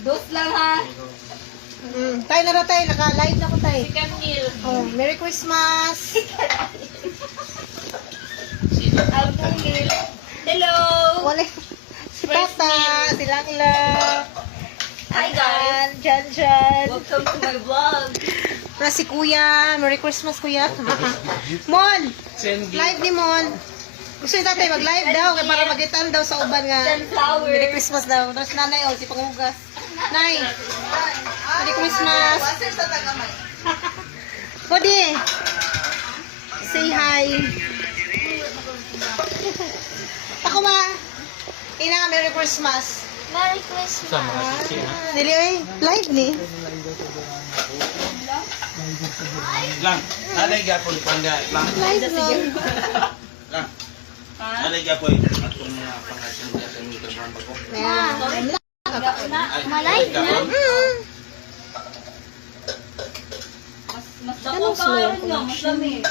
Dos lang ha. Tayo na tayo, naka-live na ko tayo. Si Camille. Oh, Merry Christmas! Albumil. Hello! Wala. Si Tata, si Langla. Hi guys! Jan. Welcome to my vlog. Na si Kuya. Merry Christmas, Kuya. Mon! Live ni Mon. Gusto ni tatay mag-live daw kaya para magitan daw sa uban nga. Sunflower. Merry Christmas daw. Tapos nanay, si Pangugas. Nay! Merry Christmas! Cody! Say hi! Ako ma! Ina, Merry Christmas! Merry Christmas! Dili ay, live ni. Lang, alay gapon pangga lang. Live lang. Lang. Alay gapon atong mga pangasin sa mikrophone ba ko. Ayan. Malay na. Mas dako ka rin nga, mas dami.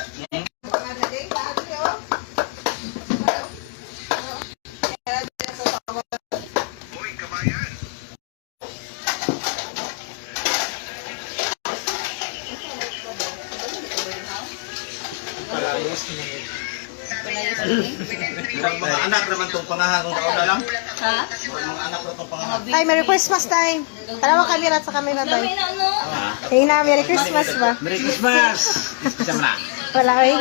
Mga anak naman tong pangahangong taon na lang. Ha? Mga anak na tong pangahangong. Tay, Merry Christmas tay. Tara mo kamera sa kamera tay. Dami na ano? Hey na, Merry Christmas ba? Merry Christmas. Isa na. Wala eh.